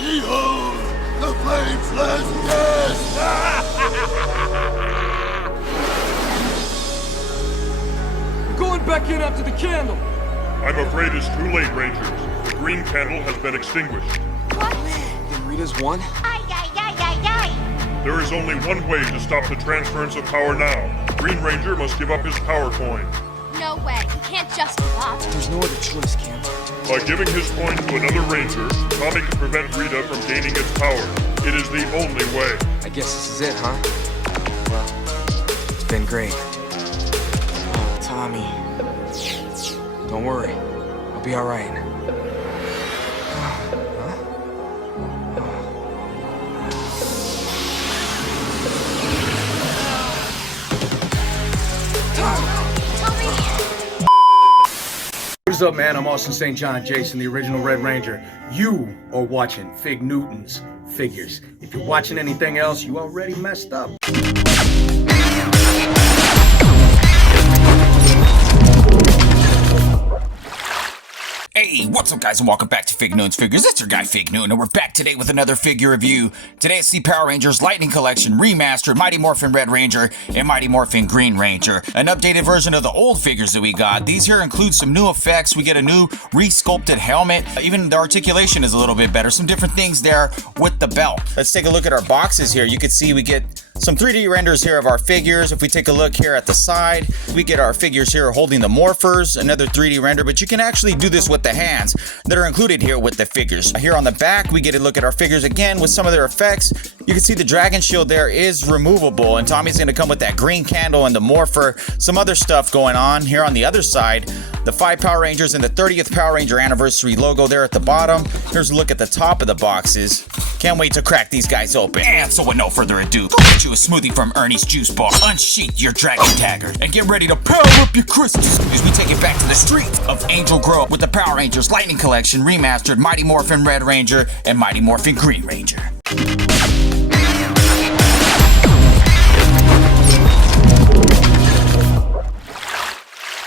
Behold, the faceless guest! We're going back in after the candle. I'm afraid it's too late, Rangers. The green candle has been extinguished. What? Then Rita's won? Ay, ay, ay, ay, ay. There is only one way to stop the transference of power now. Green Ranger must give up his power coin. No way. He can't just give up. There's no other choice, Cam. By giving his coin to another Ranger, Tommy can prevent Rita from gaining its power. It is the only way. I guess this is it, huh? Well, it's been great. Oh, Tommy. Don't worry. I'll be alright. What's up, man? I'm Austin St. John Jason, the original Red Ranger. You are watching Fig Newton's Figures. If you're watching anything else, you already messed up. Hey, what's up guys and welcome back to Fig Newton's Figures. It's your guy Fig Newton and we're back today with another figure review. Today it's the Power Rangers Lightning Collection Remastered Mighty Morphin Red Ranger and Mighty Morphin Green Ranger. An updated version of the old figures that we got. These here include some new effects. We get a new re-sculpted helmet. Even the articulation is a little bit better. Some different things there with the belt. Let's take a look at our boxes here. You can see we get some 3D renders here of our figures. If we take a look here at the side, we get our figures here holding the morphers, another 3D render, but you can actually do this with the hands that are included here with the figures. Here on the back, we get a look at our figures again with some of their effects. You can see the dragon shield there is removable, and Tommy's gonna come with that green candle and the morpher, some other stuff going on. Here on the other side, the 5 Power Rangers and the 30th Power Ranger anniversary logo there at the bottom. Here's a look at the top of the boxes. Can't wait to crack these guys open. And so with no further ado, go get you a smoothie from Ernie's Juice Bar, unsheath your dragon dagger, and get ready to power up your crystals as we take it back to the streets of Angel Grove with the Power Rangers Lightning Collection Remastered Mighty Morphin Red Ranger and Mighty Morphin Green Ranger.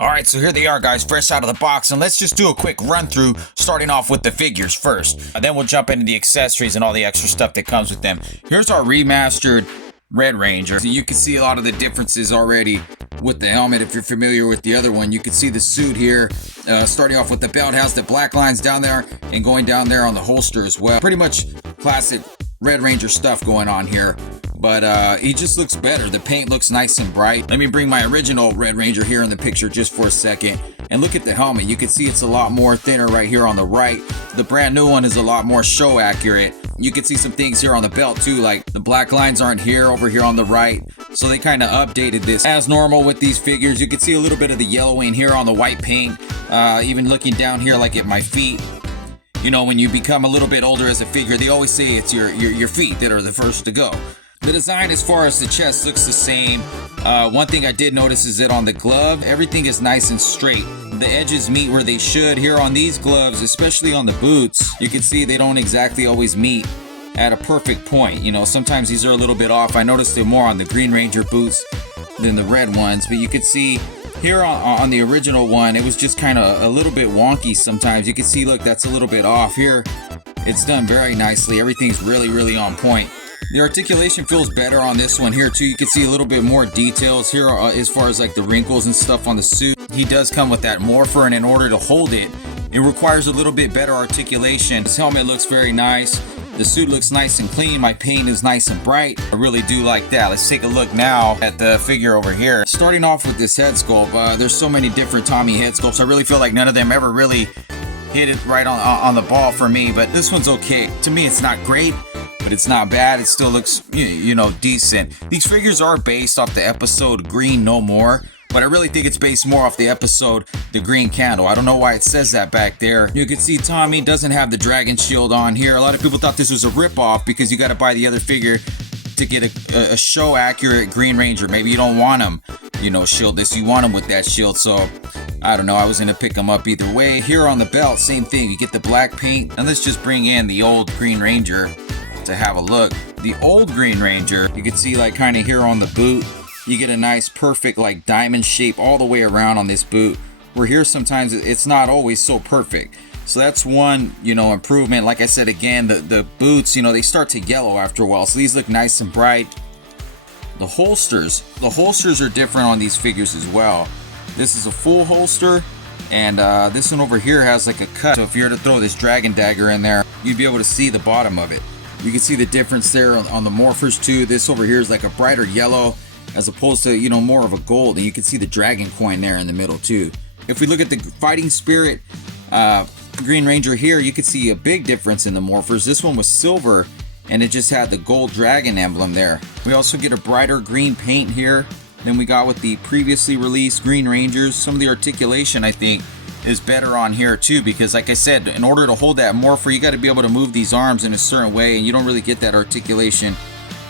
Alright, so here they are guys, fresh out of the box, and let's just do a quick run through, starting off with the figures first. Then we'll jump into the accessories and all the extra stuff that comes with them. Here's our remastered Red Ranger. So you can see a lot of the differences already with the helmet. If you're familiar with the other one, you can see the suit here. Starting off with the belt, has the black lines down there and going down there on the holster as well. Pretty much classic Red Ranger stuff going on here. But he just looks better. The paint looks nice and bright. Let me bring my original Red Ranger here in the picture just for a second. And look at the helmet. You can see it's a lot more thinner right here on the right. The brand new one is a lot more show accurate. You can see some things here on the belt too, like the black lines aren't here, over here on the right. So they kind of updated this. As normal with these figures, you can see a little bit of the yellowing here on the white paint. Even looking down here like at my feet. You know, when you become a little bit older as a figure, they always say it's your feet that are the first to go. The design as far as the chest looks the same. One thing I did notice is that on the glove, everything is nice and straight. The edges meet where they should. Here on these gloves, especially on the boots, you can see they don't exactly always meet at a perfect point. You know, sometimes these are a little bit off. I noticed it more on the Green Ranger boots than the red ones, but you can see here on the original one, it was just kind of a little bit wonky sometimes. You can see, look, that's a little bit off. Here, it's done very nicely. Everything's really, really on point. The articulation feels better on this one here too. You can see a little bit more details here as far as like the wrinkles and stuff on the suit. He does come with that morpher, and in order to hold it, it requires a little bit better articulation. His helmet looks very nice. The suit looks nice and clean. My paint is nice and bright. I really do like that. Let's take a look now at the figure over here. Starting off with this head sculpt, there's so many different Tommy head sculpts. I really feel like none of them ever really hit it right on the ball for me, but this one's okay. To me, it's not great, but it's not bad. It still looks, you know, decent. These figures are based off the episode Green No More, but I really think it's based more off the episode The Green Candle. I don't know why it says that back there. You can see Tommy doesn't have the dragon shield on here. A lot of people thought this was a ripoff because you got to buy the other figure to get a show accurate Green Ranger. Maybe you don't want him, you know, shieldless. You want him with that shield. So I don't know. I was going to pick him up either way. Here on the belt, same thing. You get the black paint. And let's just bring in the old Green Ranger to have a look. The old Green Ranger, you can see like kind of here on the boot, you get a nice perfect like diamond shape all the way around on this boot, where here sometimes it's not always so perfect. So that's one, you know, improvement. Like I said, again, the boots, you know, they start to yellow after a while. So these look nice and bright. The holsters are different on these figures as well. This is a full holster, and this one over here has like a cut. So if you were to throw this dragon dagger in there, you'd be able to see the bottom of it. You can see the difference there on the morphers too. This over here is like a brighter yellow as opposed to, you know, more of a gold. And you can see the dragon coin there in the middle too. If we look at the fighting spirit Green Ranger here, you can see a big difference in the morphers. This one was silver, and it just had the gold dragon emblem there. We also get a brighter green paint here than we got with the previously released Green Rangers. Some of the articulation, I think, is better on here too, because like I said, in order to hold that morpher, you got to be able to move these arms in a certain way, and you don't really get that articulation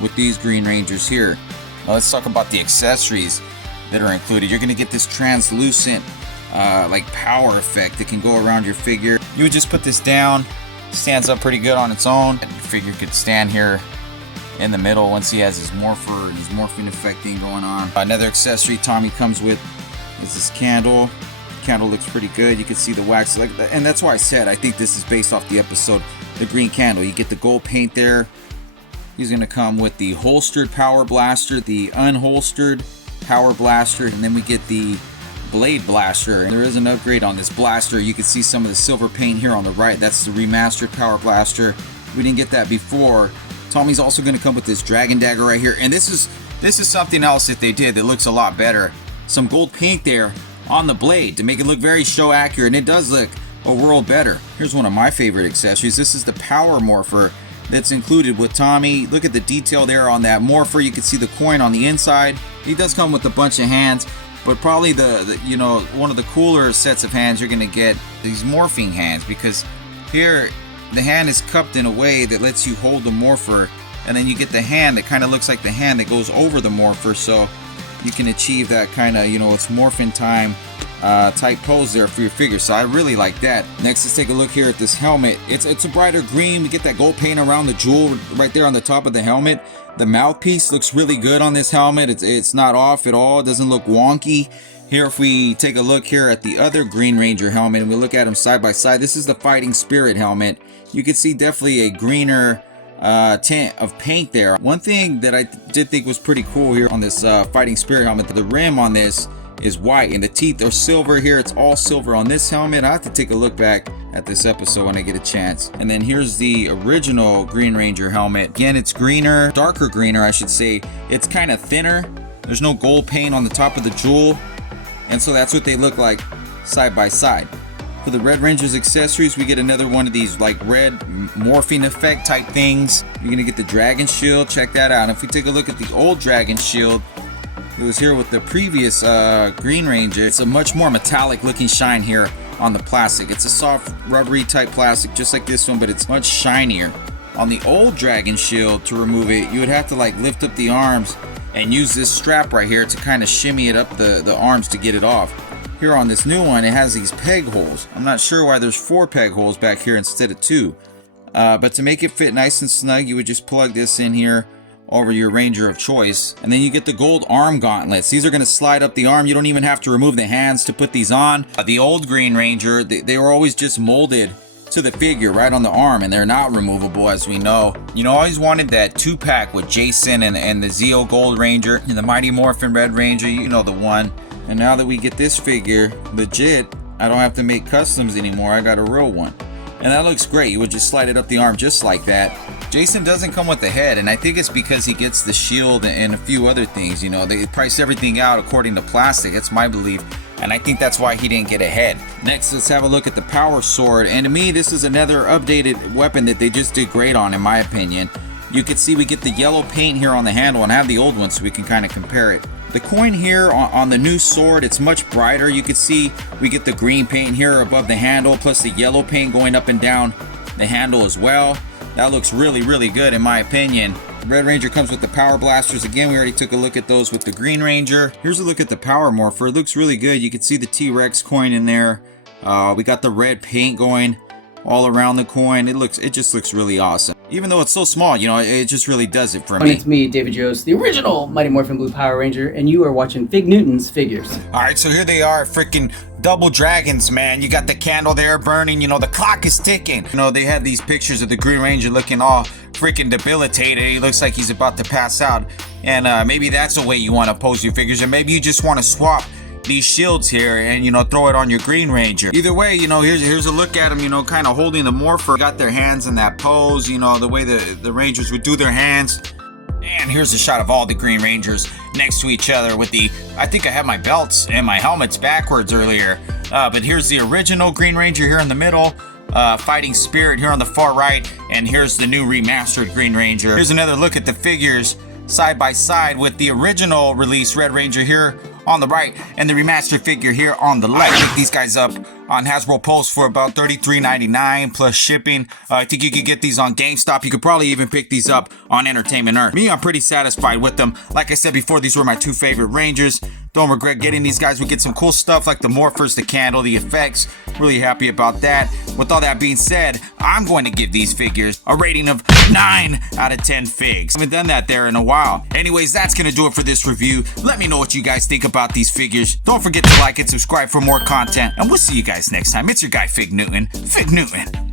with these Green Rangers here. Now let's talk about the accessories that are included. You're going to get this translucent like power effect that can go around your figure. You would just put this down, stands up pretty good on its own, and your figure could stand here in the middle once he has his morpher, his morphing effect thing going on. Another accessory Tommy comes with is this candle. The candle looks pretty good. You can see the wax, and that's why I said I think this is based off the episode, the green candle. You get the gold paint there. He's going to come with the holstered power blaster, the unholstered power blaster, and then we get the blade blaster. And there is an upgrade on this blaster. You can see some of the silver paint here on the right. That's the remastered power blaster. We didn't get that before. Tommy's also going to come with this dragon dagger right here, and this is something else that they did that looks a lot better. Some gold paint there on the blade to make it look very show accurate, and it does look a world better. Here's one of my favorite accessories. This is the power morpher that's included with Tommy. Look at the detail there on that morpher. You can see the coin on the inside. He does come with a bunch of hands, but probably the you know, one of the cooler sets of hands you're gonna get these morphing hands, because here the hand is cupped in a way that lets you hold the morpher, and then you get the hand that kind of looks like the hand that goes over the morpher, so you can achieve that kind of, you know, it's morphin time type pose there for your figure. So I really like that. Next, let's take a look here at this helmet. It's a brighter green. We get that gold paint around the jewel right there on the top of the helmet. The mouthpiece looks really good on this helmet. It's not off at all. It doesn't look wonky. Here, if we take a look here at the other Green Ranger helmet and we look at them side by side, this is the Fighting Spirit helmet. You can see definitely a greener tint of paint there. One thing that I did think was pretty cool here on this Fighting Spirit helmet, the rim on this is white and the teeth are silver here. It's all silver on this helmet. I have to take a look back at this episode when I get a chance. And then here's the original Green Ranger helmet. Again, it's greener, darker greener I should say. It's kind of thinner. There's no gold paint on the top of the jewel, and so that's what they look like side by side. For the Red Ranger's accessories, we get another one of these like red morphing effect type things. You're gonna get the dragon shield. Check that out. And if we take a look at the old dragon shield, it was here with the previous Green Ranger. It's a much more metallic looking shine here on the plastic. It's a soft rubbery type plastic just like this one, but it's much shinier. On the old dragon shield, to remove it, you would have to like lift up the arms and use this strap right here to kind of shimmy it up the arms to get it off. Here on this new one, it has these peg holes. I'm not sure why there's 4 peg holes back here instead of 2. But to make it fit nice and snug, you would just plug this in here over your Ranger of choice. And then you get the gold arm gauntlets. These are going to slide up the arm. You don't even have to remove the hands to put these on. The old Green Ranger, they were always just molded to the figure right on the arm, and they're not removable, as we know. You know, I always wanted that 2-pack with Jason and the Zeo Gold Ranger and the Mighty Morphin Red Ranger, you know, the one. And now that we get this figure legit, I don't have to make customs anymore. I got a real one. And that looks great. You would just slide it up the arm just like that. Jason doesn't come with the head, and I think it's because he gets the shield and a few other things. You know, they price everything out according to plastic. That's my belief. And I think that's why he didn't get a head. Next, let's have a look at the power sword. And to me, this is another updated weapon that they just did great on, in my opinion. You can see we get the yellow paint here on the handle, and I have the old one so we can kind of compare it. The coin here on the new sword, it's much brighter. You can see we get the green paint here above the handle, plus the yellow paint going up and down the handle as well. That looks really, really good in my opinion. Red Ranger comes with the power blasters. Again, we already took a look at those with the Green Ranger. Here's a look at the power morpher. It looks really good. You can see the T-Rex coin in there. We got the red paint going all around the coin. It just looks really awesome. Even though it's so small, you know, it just really does it for me. It's me, David Jost, the original Mighty Morphin Blue Power Ranger, and you are watching Fig Newton's Figures. Alright, so here they are, freaking double dragons, man. You got the candle there burning, you know, the clock is ticking. You know, they had these pictures of the Green Ranger looking all freaking debilitated. He looks like he's about to pass out. And maybe that's the way you want to pose your figures, or maybe you just want to swap these shields here and, you know, throw it on your Green Ranger. Either way, you know, here's a look at them, you know, kind of holding the Morphin. Got their hands in that pose, you know, the way the Rangers would do their hands. And here's a shot of all the Green Rangers next to each other with the, I think I had my belts and my helmets backwards earlier. But here's the original Green Ranger here in the middle. Fighting Spirit here on the far right. And here's the new remastered Green Ranger. Here's another look at the figures side by side with the original release Red Ranger here on the right and the remastered figure here on the left. Pick these guys up on Hasbro Pulse for about $33.99 plus shipping. I think you could get these on GameStop. You could probably even pick these up on Entertainment Earth. Me, I'm pretty satisfied with them. Like I said before, these were my two favorite Rangers. Don't regret getting these guys. We get some cool stuff like the morphers, the candle, the effects. Really happy about that. With all that being said, I'm going to give these figures a rating of 9 out of 10 figs. I haven't done that there in a while. Anyways, that's going to do it for this review. Let me know what you guys think about these figures. Don't forget to like and subscribe for more content. And we'll see you guys next time. It's your guy, Fig Newton. Fig Newton.